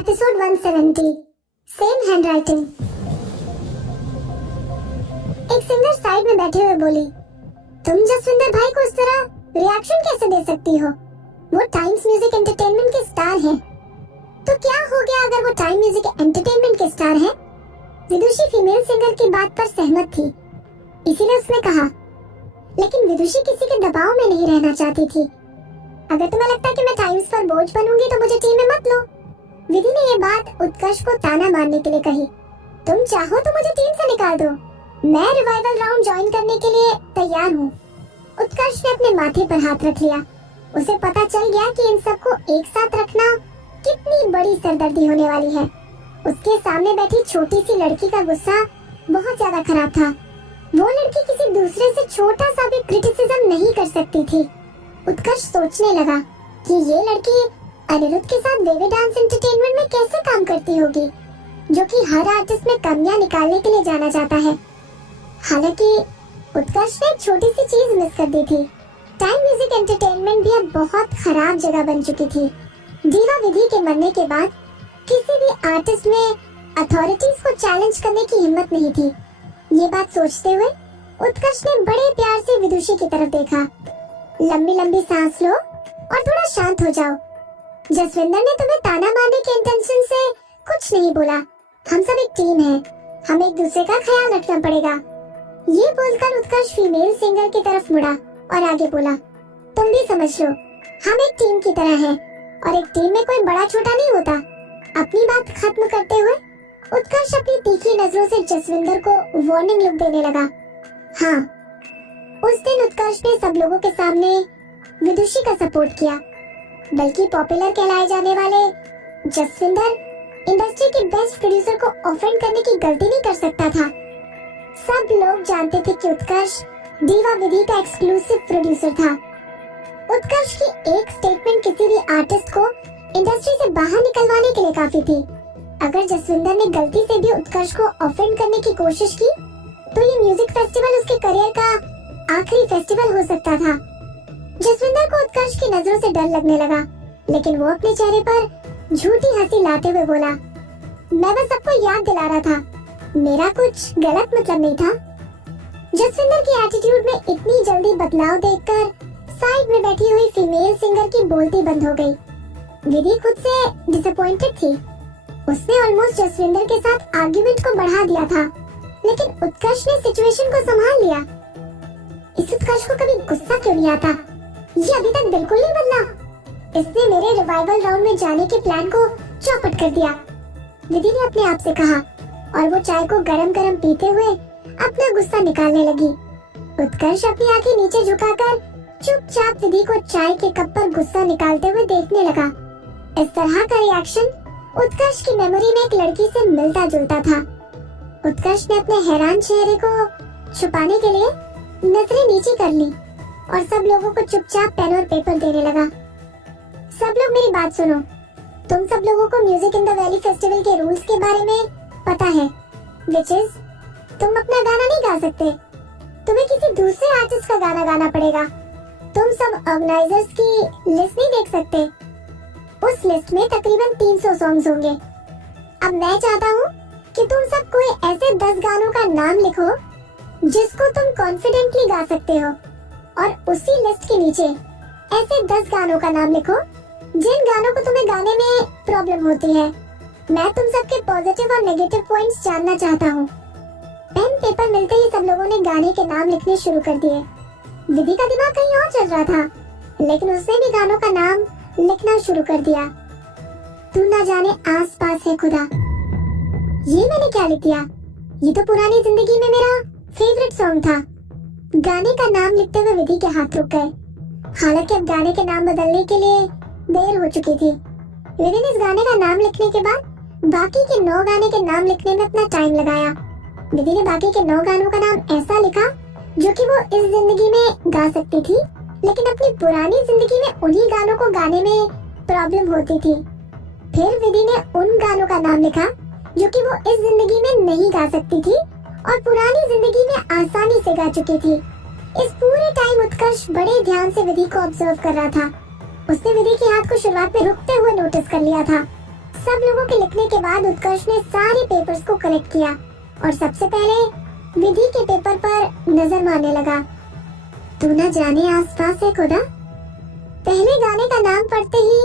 Episode 170 same handwriting. एक singer side में बैठे हुए बोली, तुम जसविंदर भाई को इस तरह रिएक्शन कैसे दे सकती हो? वो टाइम्स म्यूजिक एंटरटेनमेंट के स्टार हैं। तो क्या हो गया अगर वो टाइम म्यूजिक एंटरटेनमेंट के स्टार हैं? विदुषी फीमेल सिंगर की बात पर सहमत थी, इसीलिए उसने कहा, लेकिन विदुषी किसी के दबाव में नहीं रहना चाहती थी। अगर तुम्हें लगता है कि मैं टाइम्स पर बोझ बनूंगी तो मुझे टीम में मत लो। विधि ने ये बात उत्कर्ष को ताना मारने के लिए कही। तुम चाहो तो मुझे टीम से निकाल दो, मैं रिवाइवल राउंड ज्वाइन करने के लिए तैयार हूँ। उत्कर्ष ने अपने माथे पर हाथ रख लिया। उसे पता चल गया कि इन सबको एक साथ रखना कितनी बड़ी सरदर्दी होने वाली है। उसके सामने बैठी छोटी सी लड़की का गुस्सा बहुत ज्यादा खराब था। वो लड़की किसी दूसरे से छोटा सा भी क्रिटिसिज्म नहीं कर सकती थी। उत्कर्ष सोचने लगा कि ये लड़की अनिरुद्ध के साथ बेबी डांस एंटरटेनमेंट में कैसे काम करती होगी, जो कि हर आर्टिस्ट में कमियां निकालने के लिए जाना जाता है। हालांकि उत्कर्ष ने एक छोटी सी चीज मिस कर दी थी। टाइम म्यूजिक एंटरटेनमेंट भी अब बहुत खराब जगह बन चुकी थी। दीवा विधि के मरने के बाद किसी भी आर्टिस्ट में अथॉरिटीज को चैलेंज करने की हिम्मत नहीं थी। ये बात सोचते हुए उत्कर्ष ने बड़े प्यार से विदुषी की तरफ देखा। लंबी लंबी सांस लो और थोड़ा शांत हो जाओ। जसविंदर ने तुम्हें ताना मारने के इंटेंशन से कुछ नहीं बोला। हम सब एक टीम है, हमें एक दूसरे का ख्याल रखना पड़ेगा। ये बोलकर उत्कर्ष फीमेल सिंगर की तरफ मुड़ा और आगे बोला, तुम भी समझ लो, हम एक टीम की तरह हैं और एक टीम में कोई बड़ा छोटा नहीं होता। अपनी बात खत्म करते हुए उत्कर्ष अपनी तीखी नजरों से जसविंदर को वार्निंग लुक देने लगा। हाँ, उस दिन उत्कर्ष ने सब लोगों के सामने विदुषी का सपोर्ट किया, बल्कि पॉपुलर कहलाए जाने वाले जसविंदर इंडस्ट्री के बेस्ट प्रोड्यूसर को ऑफेंड करने की गलती नहीं कर सकता था। सब लोग जानते थे कि उत्कर्ष दीवा विधि का एक्सक्लूसिव प्रोड्यूसर था। उत्कर्ष की एक स्टेटमेंट किसी भी आर्टिस्ट को इंडस्ट्री से बाहर निकलवाने के लिए काफी थी। अगर जसविंदर ने गलती से भी उत्कर्ष को ऑफेंड करने की कोशिश की तो ये म्यूजिक फेस्टिवल उसके करियर का आखिरी फेस्टिवल हो सकता था। जसविंदर को उत्कर्ष की नजरों से डर लगने लगा, लेकिन वो अपने चेहरे पर झूठी हंसी लाते हुए बोला, मैं बस सबको याद दिला रहा था, मेरा कुछ गलत मतलब नहीं था। जसविंदर की एटीट्यूड में इतनी जल्दी बदलाव देखकर साइड में बैठी हुई फीमेल सिंगर की बोलती बंद हो गई। विधि खुद से डिसअपॉइंटेड थी। उसने ऑलमोस्ट जसविंदर के साथ आर्गुमेंट को बढ़ा दिया था, लेकिन उत्कर्ष ने सिचुएशन को संभाल लिया। इस उत्कर्ष को कभी गुस्सा क्यों नहीं आता? ये अभी तक बिल्कुल नहीं बदला। इसने मेरे रिवाइवल राउंड में जाने के प्लान को चौपट कर दिया, विधि ने अपने आप से कहा, और वो चाय को गरम गरम पीते हुए अपना गुस्सा निकालने लगी। उत्कर्ष अपनी आंखें नीचे झुकाकर चुपचाप विधि को चाय के कप पर गुस्सा निकालते हुए देखने लगा। इस तरह का रिएक्शन उत्कर्ष की मेमोरी में एक लड़की से मिलता जुलता था। उत्कर्ष ने अपने हैरान चेहरे को छुपाने के लिए नजरें नीचे कर ली और सब लोगों को चुपचाप पेन और पेपर देने लगा। सब लोग मेरी बात सुनो। तुम सब लोगों को music in the valley festival के रूल्स के बारे में पता है, which is, तुम अपना गाना नहीं गा सकते, तुम्हें किसी दूसरे आर्टिस्ट का गाना गाना पड़ेगा। तुम सब ऑर्गेनाइजर्स की लिस्ट नहीं देख सकते। उस लिस्ट में तकरीबन 300 सॉन्ग्स होंगे। अब मैं चाहता हूँ कि तुम सब कोई ऐसे 10 गानों का नाम लिखो जिसको तुम कॉन्फिडेंटली गा सकते हो, और उसी लिस्ट के नीचे ऐसे 10 गानों का नाम लिखो जिन गानों को तुम्हें गाने में प्रॉब्लम होती है। मैं तुम सबके पॉजिटिव और नेगेटिव पॉइंट्स जानना चाहता हूँ। पेन पेपर मिलते ही सब लोगों ने गाने के नाम लिखने शुरू कर दिए। विधि का दिमाग कहीं और चल रहा था, लेकिन उसने भी गानों का नाम लिखना शुरू कर दिया। तू ना जाने आस पास है खुदा, ये मैंने क्या लिख दिया? ये तो पुरानी जिंदगी में मेरा फेवरेट सॉन्ग था। गाने का नाम लिखते हुए विधि के हाथ रुक गए। हालांकि अब गाने के नाम बदलने के लिए देर हो चुकी थी। विधि ने इस गाने का नाम लिखने के बाद बाकी के 9 गाने के नाम लिखने में अपना टाइम लगाया। विधि ने बाकी के 9 गानों का नाम ऐसा लिखा जो कि वो इस जिंदगी में गा सकती थी, लेकिन अपनी पुरानी जिंदगी में उन्हीं गानों को गाने में प्रॉब्लम होती थी। फिर विधि ने उन गानों का नाम लिखा जो कि वो इस जिंदगी में नहीं गा सकती थी और पुरानी जिंदगी में आसानी से गा चुकी थी। इस पूरे टाइम उत्कर्ष बड़े ध्यान से विधि को ऑब्जर्व कर रहा था। उसने विधि के हाथ को शुरुआत में रुकते हुए नोटिस कर लिया था। सब लोगों के लिखने के बाद उत्कर्ष ने सारे पेपर्स को कलेक्ट किया और सबसे पहले विधि के पेपर पर नजर मारने लगा। तू न जाने आसपास है खुदा। पहले गाने का नाम पढ़ते ही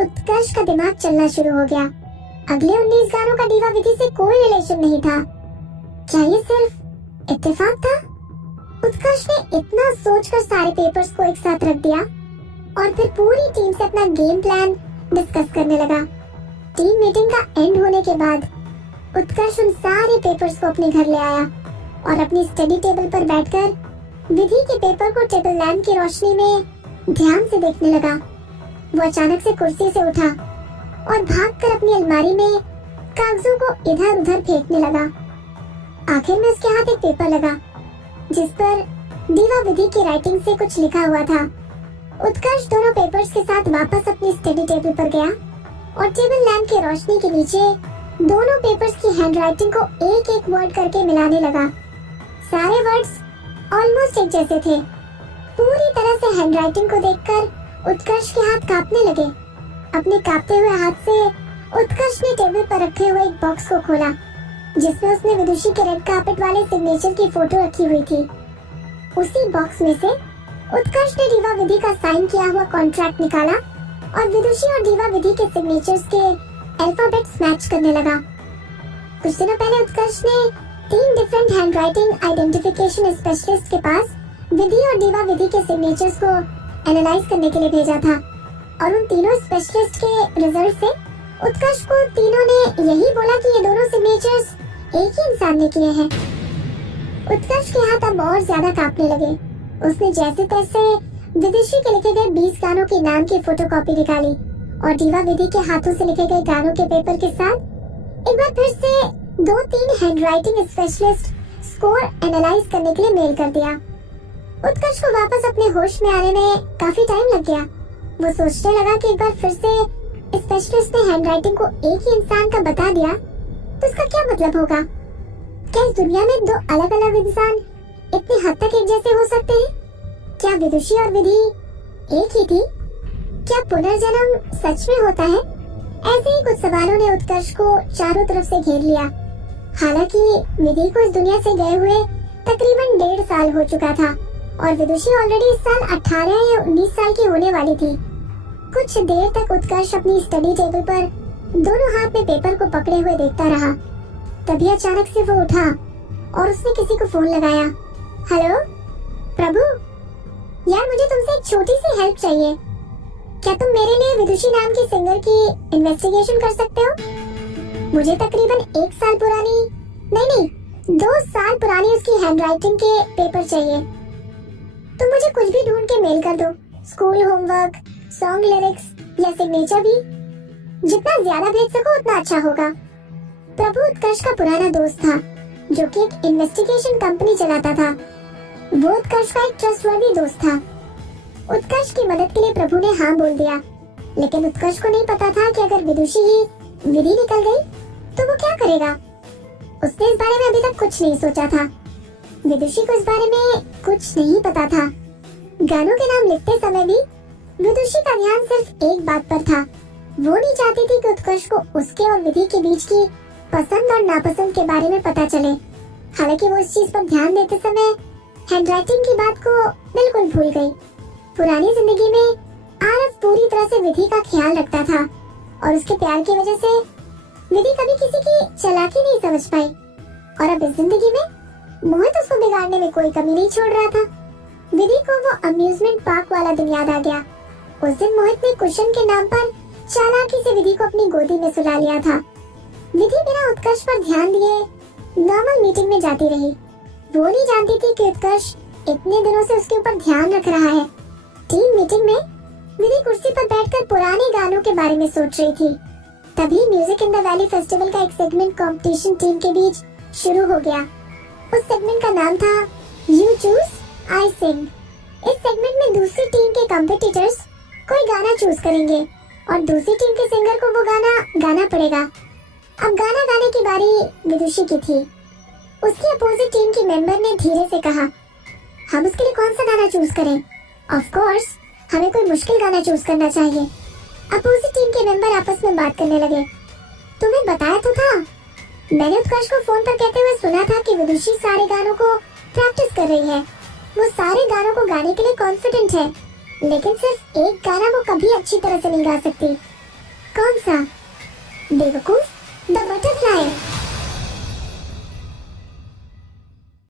उत्कर्ष का दिमाग चलना शुरू हो गया। अगले 19 गानों का दीवा विधि से कोई रिलेशन नहीं था। क्या ये सिर्फ इत्तेफाक था? उत्कर्ष ने इतना सोचकर सारे पेपर्स को एक साथ रख दिया और फिर पूरी टीम से अपना गेम प्लान डिस्कस करने लगा। टीम मीटिंग का एंड होने के बाद उत्कर्ष उन सारे पेपर्स को अपने घर ले आया और अपनी स्टडी टेबल पर बैठकर विधि के पेपर को टेबल लैंप की रोशनी में ध्यान से देखने लगा। वो अचानक से कुर्सी से उठा और भागकर अपनी अलमारी में कागजों को इधर उधर फेंकने लगा। आखिर में उसके हाथ एक पेपर लगा जिस पर दीवा विधि की राइटिंग से कुछ लिखा हुआ था। उत्कर्ष दोनों पेपर्स के साथ वापस अपनी स्टडी टेबल पर गया और टेबल लैंप की रोशनी के नीचे दोनों पेपर्स की हैंडराइटिंग को एक एक वर्ड करके मिलाने लगा। सारे वर्ड्स ऑलमोस्ट एक जैसे थे। पूरी तरह से हैंडराइटिंग को देखकर उत्कर्ष के हाथ कांपने लगे। अपने कांपते हुए हाथ से उत्कर्ष ने टेबल पर रखे हुए एक बॉक्स को खोला जिसमें उसने विदुषी के रेड कार्पेट वाले सिग्नेचर की फोटो रखी हुई थी। उसी बॉक्स में से उत्कर्ष ने दीवा विधि का साइन किया हुआ कॉन्ट्रैक्ट निकाला और विदुषी और दीवा विधि के सिग्नेचर्स के अल्फाबेट्स मैच करने लगा। कुछ दिनों पहले उत्कर्ष ने 3 डिफरेंट हैंडराइटिंग आइडेंटिफिकेशन स्पेशलिस्ट के पास विधि और दीवा विधि के सिग्नेचर्स को एनालाइज करने के लिए भेजा था और उन तीनों स्पेशलिस्ट के रिजल्ट से उत्कर्ष को तीनों ने यही बोला कि ये दोनों सिग्नेचर्स एक ही इंसान ने किए हैं। उत्कर्ष के हाथ अब और ज्यादा कांपने लगे। उसने जैसे तैसे विदुषी के लिखे गए 20 गानों के नाम की फोटोकॉपी निकाली और दीवा विधि के हाथों से लिखे गए गानों के पेपर के साथ एक बार फिर से 2-3 हैंडराइटिंग स्पेशलिस्ट स्कोर एनालाइज करने के लिए मेल कर दिया। उत्कर्ष को वापस अपने होश में आने में काफी टाइम लग गया। वो सोचने लगा कि एक बार फिर से स्पेशलिस्ट ने हैंडराइटिंग को एक ही इंसान का बता दिया तो इसका क्या मतलब होगा? क्या इस दुनिया में 2 अलग अलग इंसान इतनी हद तक एक जैसे हो सकते हैं? क्या विदुषी और विधि एक ही थी? क्या पुनर्जन्म सच में होता है? ऐसे ही कुछ सवालों ने उत्कर्ष को चारों तरफ से घेर लिया। हालांकि विधि को इस दुनिया से गए हुए तकरीबन 1.5 साल हो चुका था और विदुषी ऑलरेडी इस साल 18 या 19 साल की होने वाली थी। कुछ देर तक उत्कर्ष अपनी स्टडी टेबल पर दोनों हाथ में पेपर को पकड़े हुए देखता रहा। तभी अचानक से वो उठा और उसने किसी को फोन लगाया। हेलो प्रभु, यार मुझे तुमसे एक छोटी सी हेल्प चाहिए। क्या तुम मेरे लिए विदुषी नाम की सिंगर की इन्वेस्टिगेशन कर सकते हो? मुझे तकरीबन 1 साल पुरानी नहीं 2 साल पुरानी उसकी हैंडराइटिंग के पेपर चाहिए। तुम मुझे कुछ भी ढूंढ के मेल कर दो, स्कूल होमवर्क, सॉन्ग लिरिक्स या सिग्नेचर भी। जितना ज्यादा भेज सको उतना अच्छा होगा। प्रभु उत्कर्ष का पुराना दोस्त था जो कि एक इन्वेस्टिगेशन कंपनी चलाता था। वो उत्कर्ष का एक ट्रस्टवर्दी दोस्त था। उत्कर्ष की मदद के लिए प्रभु ने हाँ बोल दिया, लेकिन उत्कर्ष को नहीं पता था कि अगर विदुषी ही विधि निकल गई तो वो क्या करेगा। उसने इस बारे में अभी तक कुछ नहीं सोचा था। विदुषी को इस बारे में कुछ नहीं पता था। गानों के नाम लिखते समय भी विदुषी का ध्यान सिर्फ एक बात पर था। वो नहीं चाहती थी कि उत्कर्ष को उसके और विधि के बीच की पसंद और नापसंद के बारे में पता चले। हालांकि वो इस चीज पर ध्यान देते समय हैंडराइटिंग की बात को बिल्कुल भूल गई। पुरानी जिंदगी में आरव पूरी तरह से विधि का ख्याल रखता था और उसके प्यार की वजह से विधि कभी किसी की चालाकी नहीं समझ पाई और अब इस जिंदगी में मोहित उसको बिगाड़ने में कोई कमी नहीं छोड़ रहा था। विधि को वो अम्यूजमेंट पार्क वाला दिन याद आ गया। उस दिन मोहित ने कुशन के नाम पर चालाकी से विधि को अपनी गोदी में सुला लिया था। विधि बिना उत्कर्ष पर ध्यान दिए नॉर्मल मीटिंग में जाती रही। वो नहीं जानती थी कि उत्कर्ष इतने दिनों से उसके ऊपर ध्यान रख रहा है। टीम मीटिंग में विधि कुर्सी पर बैठकर पुराने गानों के बारे में सोच रही थी। तभी music in the valley festival का एक सेगमेंट कंपटीशन टीम के बीच शुरू हो गया। उस सेगमेंट का नाम था यू चूज आई सिंग। इस सेगमेंट में दूसरी टीम के कॉम्पिटिटर्स कोई गाना चूज करेंगे और दूसरी टीम के सिंगर को वो गाना गाना पड़ेगा। अब गाना गाने की बारी विदुषी की थी। उसकी अपोजिट टीम की मेंबर ने धीरे से कहा, हम उसके लिए कौन सा गाना चूज करें? ऑफ कोर्स हमें कोई मुश्किल गाना चूज करना चाहिए। अपोजिट टीम के मेंबर आपस में बात करने लगे। तुम्हें बताया तो था। मैंने उत्कर्ष को फोन पर कहते हुए सुना था कि विदुषी सारे गानों को प्रैक्टिस कर रही है। वो सारे गानों को गाने के लिए कॉन्फिडेंट है, लेकिन सिर्फ एक गाना वो कभी अच्छी तरह से नहीं गा सकती। कौन सा? बेवकूफ।